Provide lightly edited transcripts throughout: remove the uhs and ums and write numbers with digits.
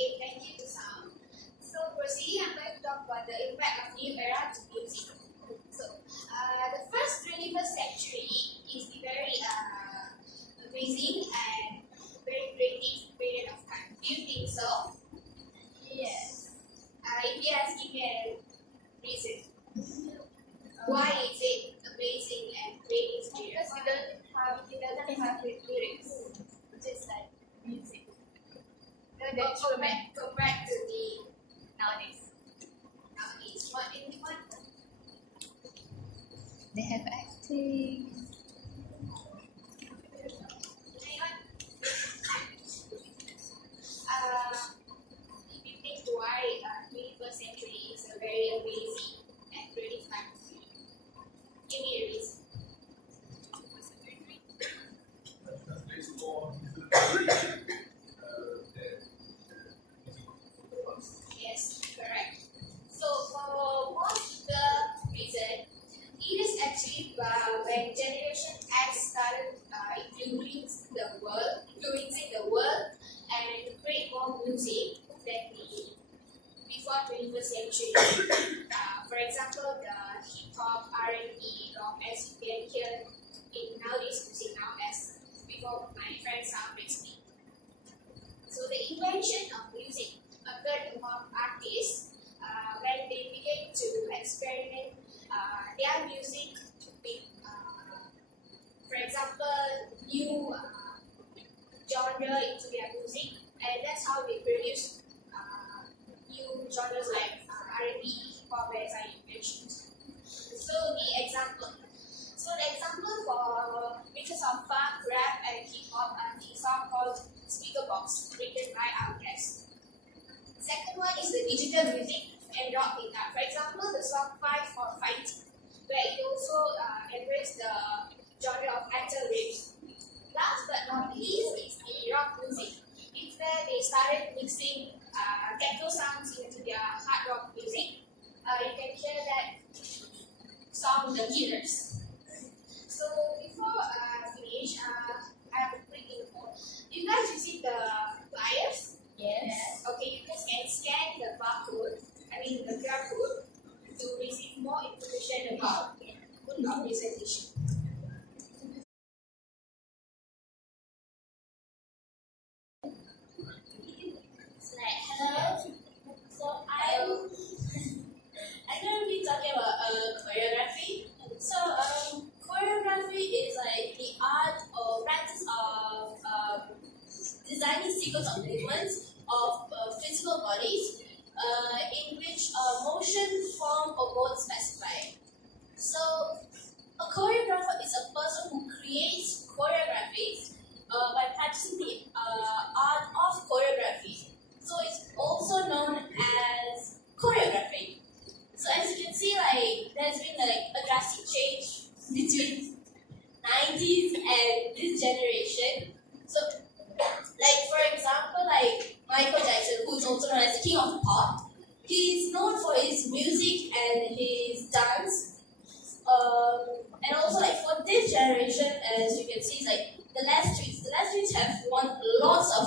Okay, thank you to Sam. So proceeding, I'm going to talk about the impact of new era to music. So the first 21st century is the very amazing and very creative period of time. Do you think so? Yes. If yes, give me a reason. Why is it amazing and creative period? It doesn't have lyrics. It's just like music. Compared to the Nowadays. what? They have acting. If you think why 21st century is a very amazing and creative time, give me a reason. Yes, correct. So for most the reason, it is actually when Generation X started influencing the world, and create more music than the before 21st century. For example, the hip hop, R&B, rock, as you can hear in nowadays music now as before my friend Sam explained. So the invention of music occurred among artists when they began to experiment their music with, for example, new genre into their music, and that's how they produce new genres like R&B, hip hop, as I mentioned. So the example for mixes of funk, rap, and hip hop are the song called Speaker Box, written by Outkast. Second one is the digital music and rock guitar. For example, the song Fight for Fighting, where it also embraced the genre of metal riffs. Last but not least is the rock music. It's where they started mixing techno sounds into their hard rock music. You can hear that song, The Killers. So before I finish, I have a quick info. You guys receive the flyers? Yes. Okay, you guys can scan the the QR code, to receive more information about our presentation. Hello. So I'm going to be talking about choreography. So choreography is like the art or practice of designing sequence of movements of physical bodies in which motion, form, or both specified. So a choreographer is a person who creates choreographies by practicing the art of choreography. So it's also known as choreography. So as you can see, like there's been like a drastic change between 90s and this generation. So like for example, like Michael Jackson, who's also known as the king of pop, he's known for his music and his dance. And also like for this generation, as you can see, it's like the last streets have won lots of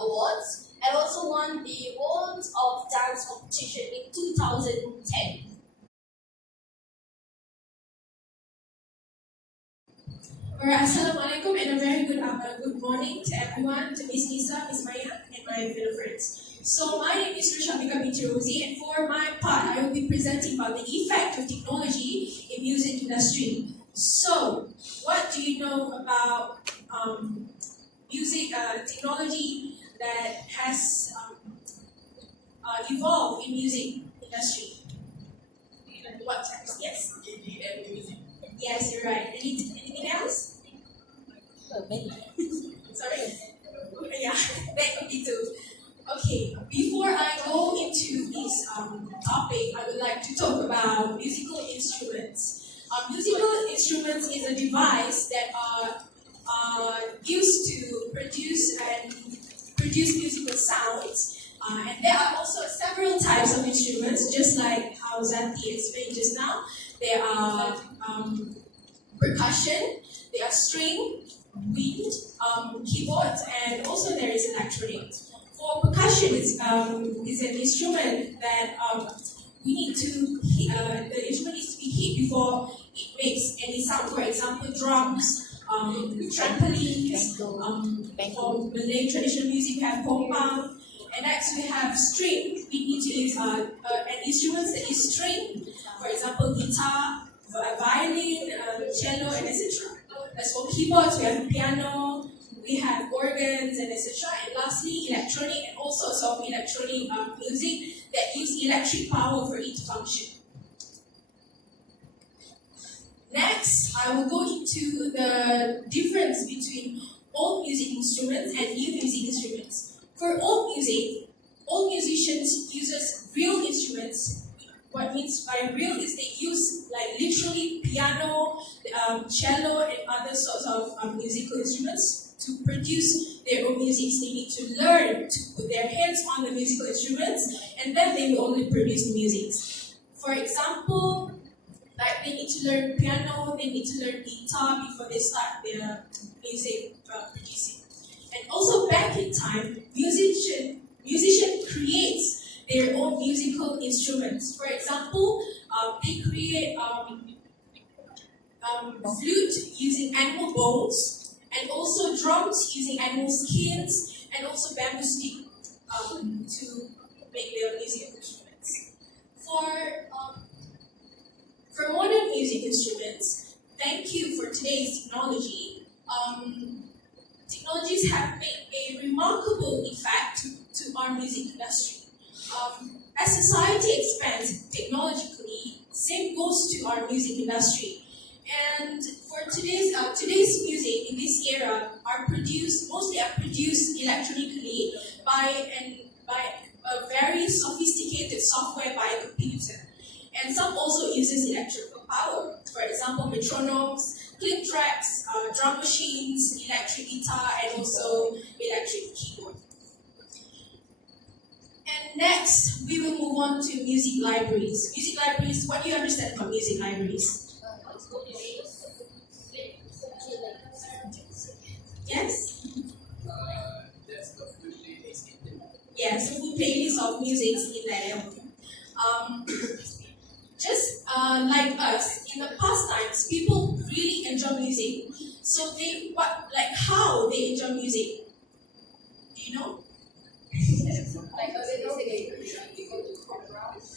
awards and also won the World of Dance competition in 2010. Alright, Assalamualaikum and a very good morning to everyone, to Miss Nisa, Miss Maya, and my fellow friends. So my name is Rishabika Binti Rosie, and for my part, I will be presenting about the effect of technology in music industry. So, what do you know about music technology that has evolved in music industry? What types? Yes. Yes, you're right. Anything else? Sorry? Yeah, that could be too. Okay, before I go into this topic, I would like to talk about musical instruments. Musical instruments is a device that are used to produce musical sounds. And there are also several types of instruments, just like how Zanti explained just now. There are percussion, there are string, wind, keyboards, and also there is electronics. For For percussion, is an instrument that we need to hit, the instrument needs to be hit before it makes any sound. For example, drums, trampolines. For Malay traditional music, we have kompang. And next we have string. We need to use an instrument that is string. For example, guitar, violin, cello, and etc. As for keyboards, we have piano, we have organs, and etc. And lastly, electronic and all sorts of electronic music that use electric power for it to function. Next, I will go into the difference between old music instruments and new music instruments. For old music, old musicians uses real instruments. What means by real is they use like literally piano, cello, and other sorts of musical instruments to produce their own music. They need to learn to put their hands on the musical instruments, and then they will only produce the music. For example, like they need to learn piano, they need to learn guitar before they start their music producing. And also back in time, musician creates their own musical instruments. For example, they create flute using animal bones, and also drums using animal skins, and also bamboo stick to make their musical instruments. For modern music instruments, thank you for today's technology. Technologies have made a remarkable effect to our music industry. As society expands technologically, same goes to our music industry. And for today's music in this era mostly are produced electronically by a very sophisticated software by a computer. And some also uses electrical power. For example, metronomes, click tracks, drum machines, electric guitar, and also electric keyboard. And next, we will move on to music libraries. Music libraries, what do you understand from music libraries? Yes? Yes, a full playlist of music in that album. Just like us, in the past times, people really enjoy music. So how they enjoy music? Do you know?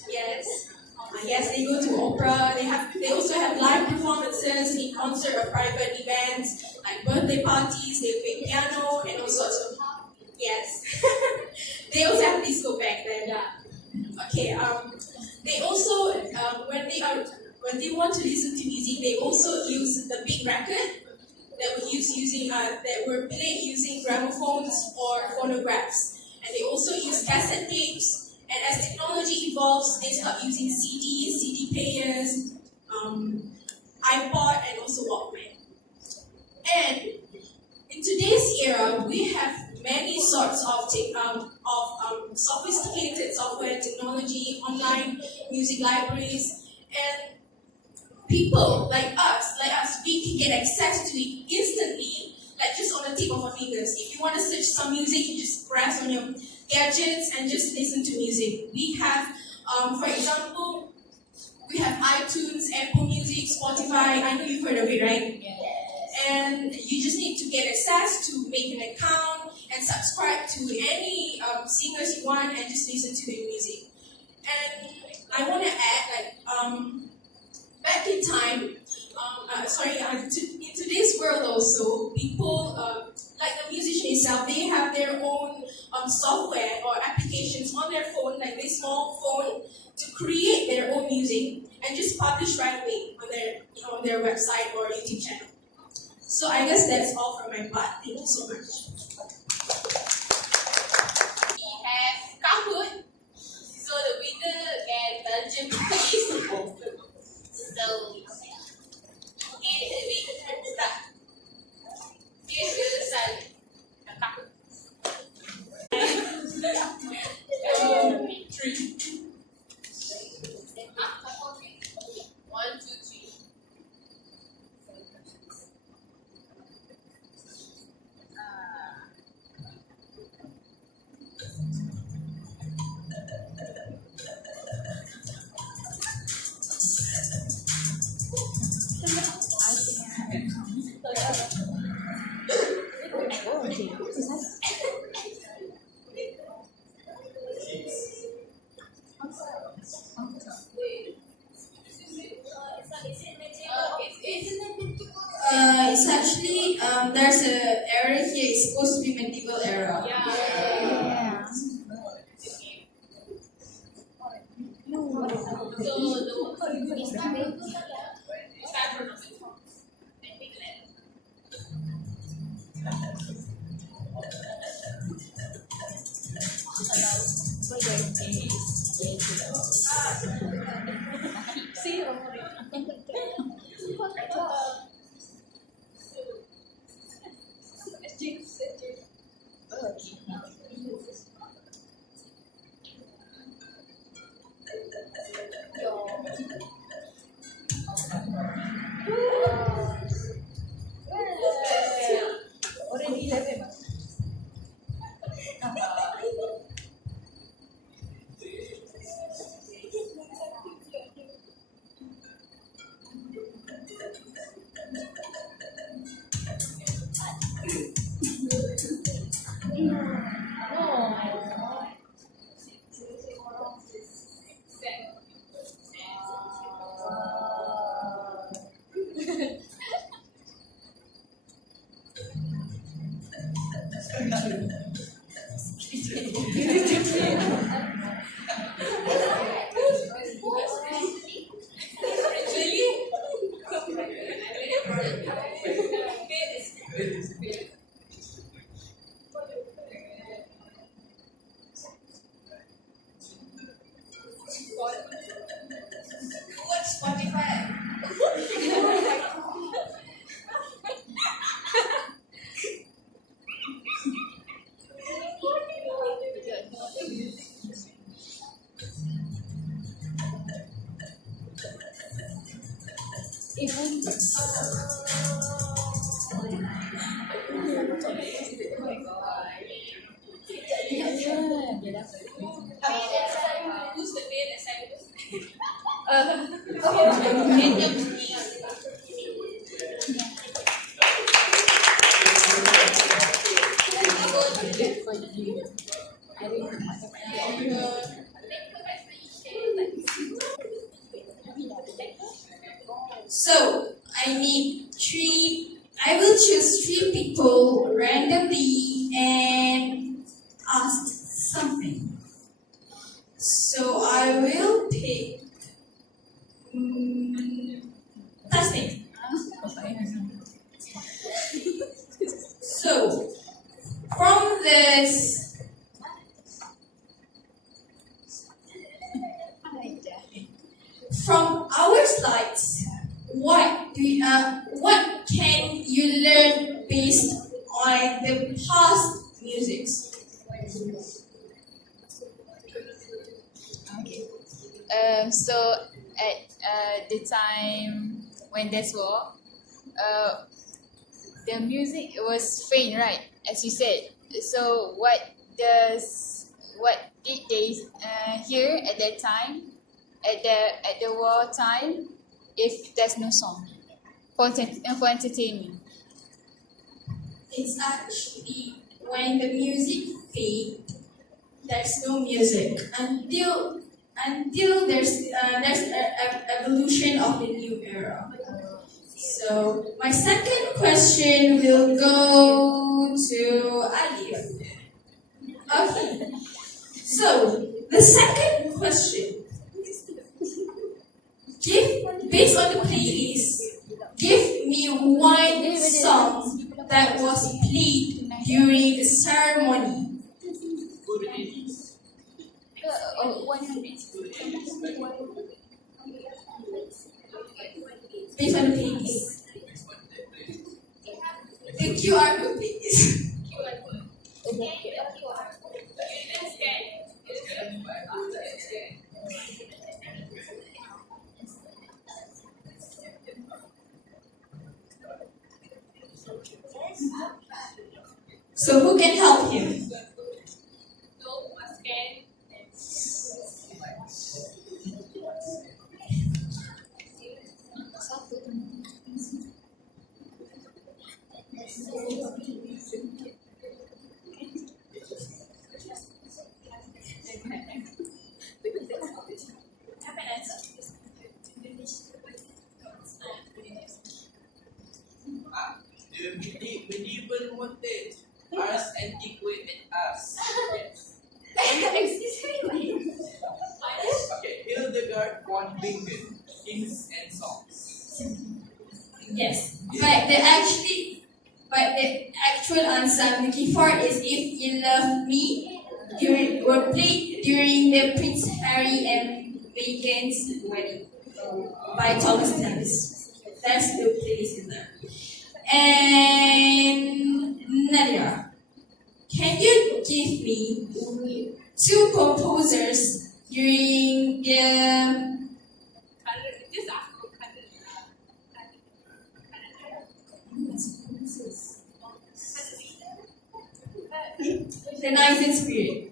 Yes. Yes, they go to opera. They also have live performances in concert or private events, like birthday parties. They play piano and all sorts of. Yes. They also have disco back then. Okay. They also when they want to listen to music, they also use the big record that were played using gramophones or phonographs, and they also use cassette tapes. And as technology evolves, they start using CDs, CD players, iPod, and also Walkman. And in today's era, we have many sorts of sophisticated software technology, online music libraries, and people like us, we can get access to it instantly, like just on the tip of our fingers. If you want to search some music, you just press on your gadgets and just listen to music. We have, for example, we have iTunes, Apple Music, Spotify. I know you've heard of it, right? Yes. And you just need to get access to make an account and subscribe to any singers you want and just listen to their music. And I want to add, back in time, in today's world also, people, like the musician itself, they have their own software or applications on their phone, like this small phone, to create their own music and just publish right away on their website or YouTube channel. So I guess that's all from my part. Thank you so much. We have Kahoot, so the winner can Belgium please. So, okay, we can start. This is Kahoot. 3. 1, 2, 3. it's time for number 4. And big letter. What's Spotify? Who's the main assignment? So I will choose 3 people randomly and ask something. So I will pick testing. So from this from our slides, what can you learn based on the past musics? So at the time when there's war, the music was faint, right? As you said. So what did they hear at that time, at the war time, if there's no song for entertainment? It's actually when the music fades, there's no music until there's a evolution of the new era. So my second question will go to Alif. Okay. So the second question, based on the playlist, give me one song that was played during the ceremony. Based on the playlist. The QR code, please. So who can help him? bonding with hymns and songs. Yes, but the actual answer I'm looking for is "If You Love Me" were played during the Prince Harry and Meghan's wedding by Thomas Davis. That's the playlist in there. And Nadia, can you give me two composers during the Renaissance period?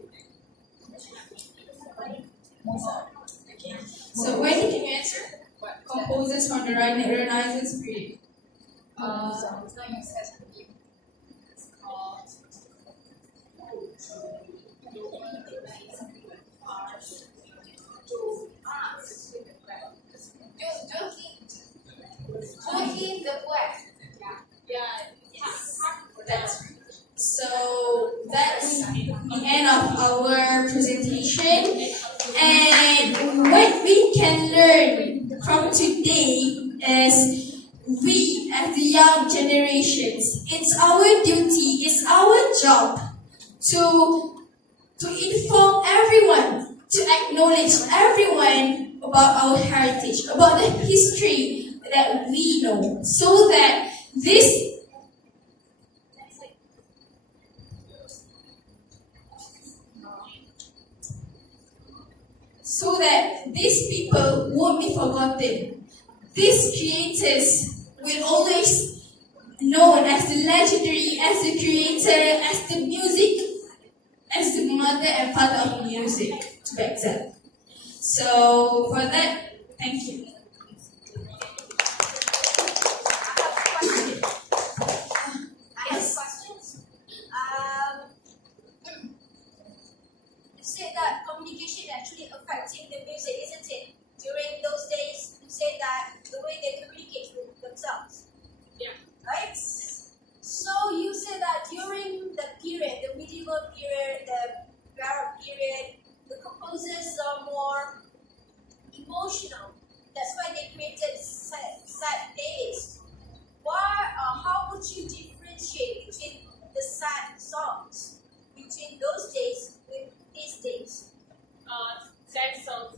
Okay. So, Wendy, can you answer? Composers from the Renaissance period. Joaquin the Black. That's right. So that's the end of our presentation. And what we can learn from today is we as the young generations, it's our duty, it's our job to inform everyone, to acknowledge everyone about our heritage, about the history that we know, so that these people won't be forgotten. These creators will always known as the legendary, as the creator, as the music, as the mother and father of music back then. So for that, thank you. Yes. Questions? You said that communication actually affecting the music, isn't it? During those days, you said that the way they communicate with themselves. Yeah. Right? So you said that during the period, the medieval period, the Baroque period, the composers are more emotional. That's why they created sad days. How would you differentiate between the sad songs between those days with these days? Sad songs,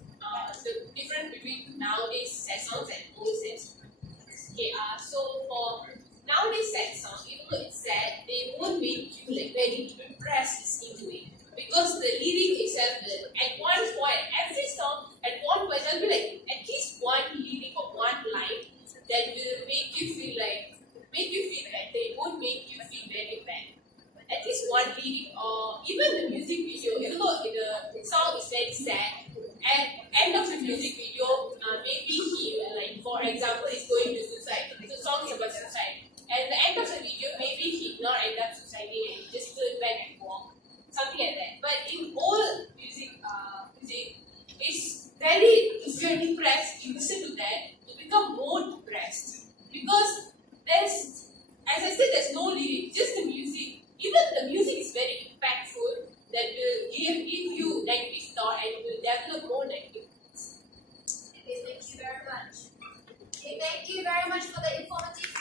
the difference between nowadays sad songs and old sad songs. Okay, so for nowadays sad songs, even though it's sad, they won't make you like very impressed listening to it. Because the lyric itself will, at one point, every song, at one point, there'll be like at least one lyric or one line that will make you feel better. It won't make you feel very bad. At least one lyric, or even the music video, even though the song is very sad, at end of the music video, maybe he, like for example, is going to suicide. The song is about suicide. At the end of the video, maybe he not end up suiciding and he just stood back and walk. Something like that. But in old music, it's very, if you're depressed, you listen to that, you become more depressed. Because there's, as I said, there's no lyric, just the music. Even the music is very impactful, that will give you negative thought and will develop more negative thoughts. Okay, thank you very much. Okay, thank you very much for the informative